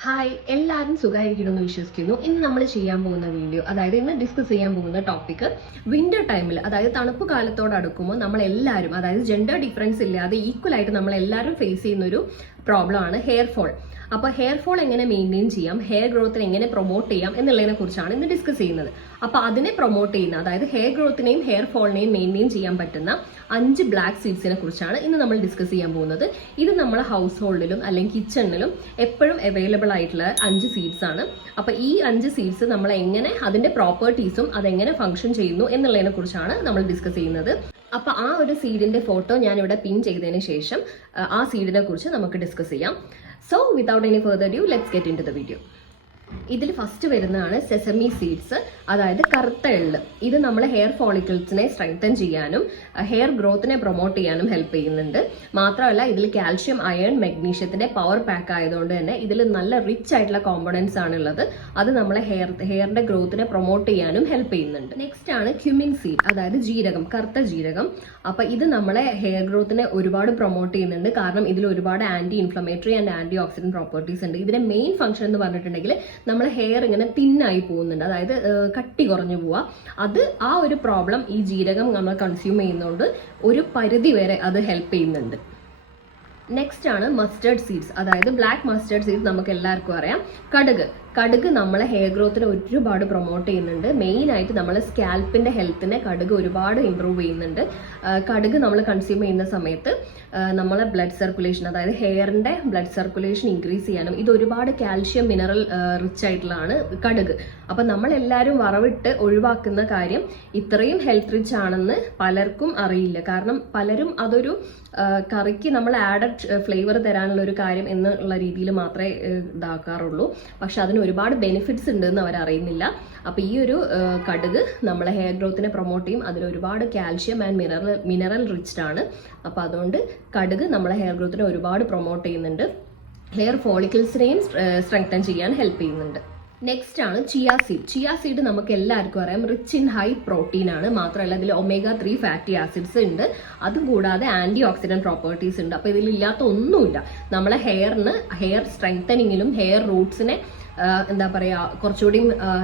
Hi എല്ലാവരും സുഖമായിരിക്കണമെന്ന് വിശ്വസിക്കുന്നു. ഇന്ന് നമ്മൾ ചെയ്യാൻ പോകുന്ന വീഡിയോ അതായത് ഇന്ന് ഡിസ്കസ് ചെയ്യാൻ പോകുന്ന ടോപ്പിക് വിന്റർ ടൈമിൽ അതായത് തണുപ്പ് കാലത്തോട് അടുക്കുമ്പോൾ നമ്മൾ എല്ലാവരും അതായത് ജെൻഡർ ഡിഫറൻസ് ഇല്ലാതെ ഈക്വൽ ആയിട്ട് നമ്മൾ എല്ലാവരും ഫേസ് ചെയ്യുന്ന ഒരു പ്രോബ്ലം ആണ് ഹെയർ ഫോൾ. അപ്പോൾ ഹെയർ ഫോൾ എങ്ങനെ മെയിന്റെയിൻ ചെയ്യാം? ഹെയർ ഗ്രോത്തിനെ എങ്ങനെ പ്രൊമോട്ട് ചെയ്യാം എന്നുള്ളതിനെ കുറിച്ചാണ് ഇന്ന് ഡിസ്കസ് ചെയ്യുന്നത്. അപ്പോൾ അതിനെ പ്രൊമോട്ട് ചെയ്യുന്ന അതായത് ഹെയർ ഗ്രോത്തിനെയും ഹെയർ ഫോളിനെയും മെയിന്റെയിൻ ചെയ്യാൻ പറ്റുന്ന അഞ്ച് ബ്ലാക്ക് സീഡ്സിനെ കുറിച്ചാണ് ഇന്ന് നമ്മൾ ഡിസ്കസ് ചെയ്യാൻ പോകുന്നത്. ഇത് നമ്മൾ ഹൗസ് ഹോൾഡിലും അല്ലെങ്കിൽ കിച്ചണിലും എപ്പോഴും അവൈലബിൾ ആയിട്ടുള്ള അഞ്ച് സീഡ്സ് ആണ്. അപ്പോൾ ഈ അഞ്ച് സീഡ്സ് നമ്മൾ എങ്ങനെ അതിന്റെ പ്രോപ്പർട്ടീസും അതെങ്ങനെ ഫംഗ്ഷൻ ചെയ്യുന്നു എന്നുള്ളതിനെ കുറിച്ചാണ് നമ്മൾ ഡിസ്കസ് ചെയ്യുന്നത്. അപ്പോൾ ആ ഒരു സീഡിന്റെ ഫോട്ടോ ഞാൻ ഇവിടെ പിൻ ചെയ്തതിന് ശേഷം ആ, സീഡിനെ കുറിച്ച് നമുക്ക് ഡിസ്കസ് ചെയ്യാം so without any further due let's get into the video ഇതിൽ ഫസ്റ്റ് വരുന്നതാണ് സെസമി സീഡ്സ് അതായത് കറുത്ത എള്ള്. ഇത് നമ്മളെ ഹെയർ ഫോളിക്കിൾസിനെ സ്ട്രെങ്തൻ ചെയ്യാനും ഹെയർ ഗ്രോത്തിനെ പ്രൊമോട്ട് ചെയ്യാനും ഹെൽപ്പ് ചെയ്യുന്നുണ്ട്. മാത്രമല്ല ഇതിൽ കാൽഷ്യം അയൺ മെഗ്നീഷ്യത്തിന്റെ പവർ പാക്ക് ആയതുകൊണ്ട് തന്നെ ഇതിൽ നല്ല റിച്ച് ആയിട്ടുള്ള കോമ്പണൻസ് ആണ് ഉള്ളത് അത് നമ്മളെ ഹെയർ ഹെയറിന്റെ ഗ്രോത്തിനെ പ്രൊമോട്ട് ചെയ്യാനും ഹെൽപ്പ് ചെയ്യുന്നുണ്ട്. നെക്സ്റ്റ് ആണ് ക്യുമിൻ സീഡ് അതായത് ജീരകം കറുത്ത ജീരകം. അപ്പൊ ഇത് നമ്മളെ ഹെയർ ഗ്രോത്തിനെ ഒരുപാട് പ്രൊമോട്ട് ചെയ്യുന്നുണ്ട്. കാരണം ഇതിൽ ഒരുപാട് anti inflammatory and antioxidant properties ഉണ്ട്. ഇതിന്റെ മെയിൻ ഫംഗ്ഷൻ എന്ന് പറഞ്ഞിട്ടുണ്ടെങ്കിൽ നമ്മളെ ഹെയർ ഇങ്ങനെ തിന്നായി പോകുന്നുണ്ട്. അതായത് കട്ടി കുറഞ്ഞു പോവുക. അത് ആ ഒരു പ്രോബ്ലം ഈ ജീരകം നമ്മൾ കൺസ്യൂം ചെയ്യുന്നതുകൊണ്ട് ഒരു പരിധി വരെ അത് ഹെൽപ്പ് ചെയ്യുന്നുണ്ട്. നെക്സ്റ്റ് ആണ് മസ്റ്റേർഡ് സീഡ്സ് അതായത് ബ്ലാക്ക് മസ്റ്റേർഡ് സീഡ്സ് നമുക്ക് എല്ലാവർക്കും അറിയാം. കടുക്. കടുക് നമ്മളെ ഹെയർ ഗ്രോത്തിനെ ഒരുപാട് പ്രൊമോട്ട് ചെയ്യുന്നുണ്ട്. മെയിൻ ആയിട്ട് നമ്മളെ സ്കാൽപ്പിന്റെ ഹെൽത്തിനെ കടുക് ഒരുപാട് ഇമ്പ്രൂവ് ചെയ്യുന്നുണ്ട്. കടുക് നമ്മൾ കൺസ്യൂം ചെയ്യുന്ന സമയത്ത് നമ്മളെ ബ്ലഡ് സർക്കുലേഷൻ അതായത് ഹെയറിന്റെ ബ്ലഡ് സർക്കുലേഷൻ ഇൻക്രീസ് ചെയ്യാനും ഇത് ഒരുപാട് കാൽഷ്യം മിനറൽ റിച്ച് ആയിട്ടുള്ളതാണ് കടുക്. അപ്പൊ നമ്മളെല്ലാവരും വറവിട്ട് ഒഴിവാക്കുന്ന കാര്യം ഇത്രയും ഹെൽത്ത് റിച്ച് ആണെന്ന് പലർക്കും അറിയില്ല. കാരണം പലരും അതൊരു കറിക്ക് നമ്മൾ ആഡഡ് ഫ്ലേവർ തരാനുള്ള ഒരു കാര്യം എന്നുള്ള രീതിയിൽ മാത്രമേ ഇതാക്കാറുള്ളൂ. പക്ഷെ അതിന് ഒരുപാട് ബെനിഫിറ്റ്സ് ഉണ്ടെന്ന് അവർ അറിയുന്നില്ല. അപ്പോൾ ഈ ഒരു കടുക് നമ്മളെ ഹെയർ ഗ്രോത്തിനെ പ്രൊമോട്ട് ചെയ്യും. അതിൽ ഒരുപാട് calcium and mineral mineral riched ആണ്. അപ്പോൾ അതുകൊണ്ട് കടുക് നമ്മളെ ഹെയർ ഗ്രോത്തിനെ ഒരുപാട് പ്രൊമോട്ട് ചെയ്യുന്നുണ്ട്. ഹെയർ ഫോളിക്കിൾസിനെയും സ്ട്രെങ്തൻ ചെയ്യാൻ ഹെൽപ്പ് ചെയ്യുന്നുണ്ട്. നെക്സ്റ്റ് ആണ് ചിയ സീഡ് ചിയ സീഡ് നമുക്ക് എല്ലാവർക്കും അറിയാം. റിച്ച് ഇൻ ഹൈ പ്രോട്ടീൻ ആണ്. മാത്രമല്ല ഇതിൽ ഒമേഗ ത്രീ ഫാറ്റി ആസിഡ്സ് ഉണ്ട്. അതും കൂടാതെ ആന്റി ഓക്സിഡന്റ് പ്രോപ്പർട്ടീസ് ഉണ്ട്. അപ്പോൾ ഇതിലില്ലാത്ത ഒന്നുമില്ല. നമ്മളെ ഹെയറിന് ഹെയർ സ്ട്രെങ്തനിങ്ങിലും ഹെയർ റൂട്ട്സിനെ എന്താ പറയുക കുറച്ചുകൂടി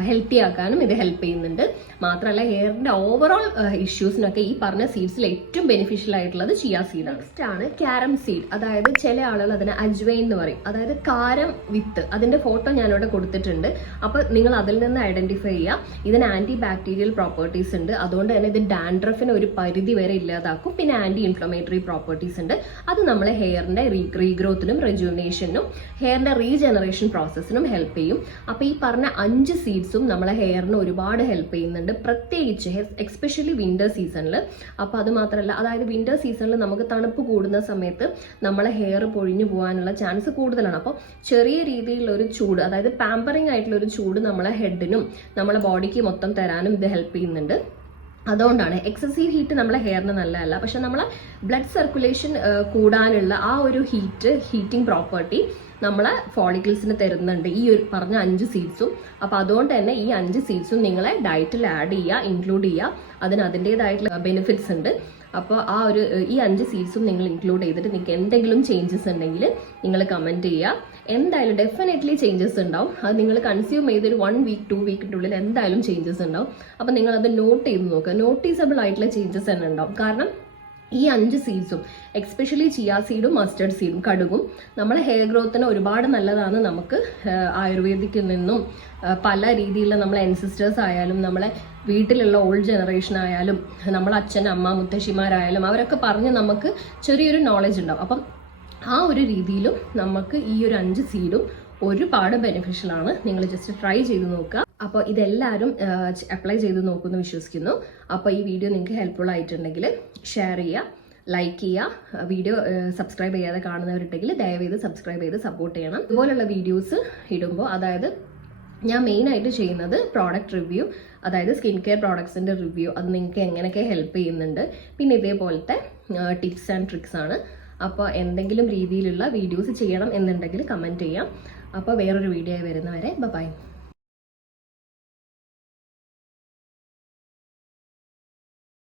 ഹെൽത്തി ആക്കാനും ഇത് ഹെൽപ്പ് ചെയ്യുന്നുണ്ട്. മാത്രമല്ല ഹെയറിന്റെ ഓവറോൾ ഇഷ്യൂസിനൊക്കെ ഈ പറഞ്ഞ സീഡ്സിൽ ഏറ്റവും ബെനിഫിഷ്യൽ ആയിട്ടുള്ളത് ചിയ സീഡ് നെക്സ്റ്റ് ആണ് കാരം സീഡ് അതായത് ചില ആളുകൾ അതിനെ അജ്വൈൻ എന്ന് പറയും. അതായത് കാരം വിത്ത്. അതിന്റെ ഫോട്ടോ ഞാനിവിടെ കൊടുത്തിട്ടുണ്ട്. അപ്പൊ നിങ്ങൾ അതിൽ നിന്ന് ഐഡന്റിഫൈ ചെയ്യുക ഇതിന് ആന്റി ബാക്ടീരിയൽ പ്രോപ്പർട്ടീസ് ഉണ്ട്. അതുകൊണ്ട് തന്നെ ഇത് ഡാൻഡ്രഫിന് ഒരു പരിധി വരെ ഇല്ലാതാക്കും. പിന്നെ ആന്റി ഇൻഫ്ലമേറ്ററി പ്രോപ്പർട്ടീസ് ഉണ്ട്. അത് നമ്മളെ ഹെയറിന്റെ റീഗ്രോത്തിനും റെജുനേഷനും ഹെയറിന്റെ റീജനറേഷൻ പ്രോസസ്സിനും ഹെൽപ്പ് ചെയ്യും അപ്പൊ ഈ പറഞ്ഞ അഞ്ച് സീഡ്സും നമ്മളെ ഹെയറിന് ഒരുപാട് ഹെൽപ്പ് ചെയ്യുന്നുണ്ട്. പ്രത്യേകിച്ച് എക്സ്പെഷ്യലി വിന്റർ സീസണിൽ അപ്പൊ അത് മാത്രമല്ല അതായത് വിന്റർ സീസണിൽ നമുക്ക് തണുപ്പ് കൂടുന്ന സമയത്ത് നമ്മളെ ഹെയർ പൊഴിഞ്ഞു പോകാനുള്ള ചാൻസ് കൂടുതലാണ്. അപ്പോൾ ചെറിയ രീതിയിലുള്ള ഒരു ചൂട് അതായത് പാമ്പറിംഗ് ആയിട്ടുള്ള ഒരു ചൂട് നമ്മളെ ഹെഡിനും നമ്മളെ ബോഡിക്ക് മൊത്തം തരാനും ഇത് ഹെൽപ്പ് ചെയ്യുന്നുണ്ട്. അതുകൊണ്ടാണ് എക്സസീവ് ഹീറ്റ് നമ്മളെ ഹെയറിന് നല്ലതല്ല. പക്ഷെ നമ്മളെ ബ്ലഡ് സർക്കുലേഷൻ കൂടാനുള്ള ആ ഒരു ഹീറ്റ് ഹീറ്റിംഗ് പ്രോപ്പർട്ടി നമ്മളെ ഫോളിക്കിൾസിന് തരുന്നുണ്ട്. ഈ ഒരു പറഞ്ഞ അഞ്ച് സീഡ്സും അപ്പോൾ അതുകൊണ്ട് തന്നെ ഈ അഞ്ച് സീഡ്സും നിങ്ങളെ ഡയറ്റിൽ ആഡ് ചെയ്യുക ഇൻക്ലൂഡ് ചെയ്യുക. അതിന് അതിന്റെതായിട്ടുള്ള ബെനിഫിറ്റ്സ് ഉണ്ട്. അപ്പോൾ ആ ഒരു ഈ അഞ്ച് സീഡ്സും നിങ്ങൾ ഇൻക്ലൂഡ് ചെയ്തിട്ട് നിങ്ങൾക്ക് എന്തെങ്കിലും ചേഞ്ചസ് ഉണ്ടെങ്കിൽ നിങ്ങൾ കമന്റ് ചെയ്യുക എന്തായാലും ഡെഫിനറ്റ്ലി ചേഞ്ചസ് ഉണ്ടാവും. അത് നിങ്ങൾ കൺസ്യൂം ചെയ്തൊരു വൺ വീക്ക് ടു വീക്കിന്റെ ഉള്ളിൽ എന്തായാലും ചേഞ്ചസ് ഉണ്ടാവും. അപ്പോൾ നിങ്ങൾ അത് നോട്ട് ചെയ്ത് നോക്കുക നോട്ടീസബിൾ ആയിട്ടുള്ള ചേഞ്ചസ് തന്നെ ഉണ്ടാവും. കാരണം ഈ അഞ്ച് സീഡ്സും എക്സ്പെഷ്യലി ചിയ സീഡും മസ്റ്റർഡ് സീഡും കടുകും നമ്മളെ ഹെയർ ഗ്രോത്തിന് ഒരുപാട് നല്ലതാണ് നമുക്ക് ആയുർവേദിക്കിൽ നിന്നും പല രീതിയിലുള്ള നമ്മളെ അൻസിസ്റ്റേഴ്സ് ആയാലും നമ്മളെ വീട്ടിലുള്ള ഓൾഡ് ജനറേഷൻ ആയാലും നമ്മൾ അച്ഛൻ അമ്മ മുത്തശ്ശിമാരായാലും അവരൊക്കെ പറഞ്ഞ് നമുക്ക് ചെറിയൊരു നോളജ് ഉണ്ടാവും. അപ്പം ആ ഒരു രീതിയിലും നമുക്ക് ഈ ഒരു അഞ്ച് സീഡും ഒരുപാട് ബെനിഫിഷ്യൽ ആണ്. നിങ്ങൾ ജസ്റ്റ് ട്രൈ ചെയ്ത് നോക്കുക. അപ്പോൾ ഇതെല്ലാവരും അപ്ലൈ ചെയ്ത് നോക്കുമെന്ന് വിശ്വസിക്കുന്നു. അപ്പോൾ ഈ വീഡിയോ നിങ്ങൾക്ക് ഹെൽപ്ഫുൾ ആയിട്ടുണ്ടെങ്കിൽ ഷെയർ ചെയ്യുക ലൈക്ക് ചെയ്യുക വീഡിയോ സബ്സ്ക്രൈബ് ചെയ്യാതെ കാണുന്നവരുണ്ടെങ്കിൽ ദയവേത് സബ്സ്ക്രൈബ് ചെയ്ത് സപ്പോർട്ട് ചെയ്യണം. ഇതുപോലുള്ള വീഡിയോസ് ഇടുമ്പോൾ അതായത് ഞാൻ മെയിൻ ആയിട്ട് ചെയ്യുന്നത് പ്രോഡക്റ്റ് റിവ്യൂ അതായത് സ്കിൻ കെയർ പ്രോഡക്ട്സിന്റെ റിവ്യൂ അത് നിങ്ങൾക്ക് എങ്ങനെയൊക്കെ ഹെൽപ്പ് ചെയ്യുന്നുണ്ട്. പിന്നെ ഇതേപോലത്തെ ടിപ്സ് ആൻഡ് ട്രിക്സ് ആണ്. അപ്പോൾ എന്തെങ്കിലും രീതിയിലുള്ള വീഡിയോസ് ചെയ്യണം എന്നുണ്ടെങ്കിൽ കമന്റ് ചെയ്യാം. അപ്പോൾ വേറൊരു വീഡിയോ വരുന്നവരെ ബൈ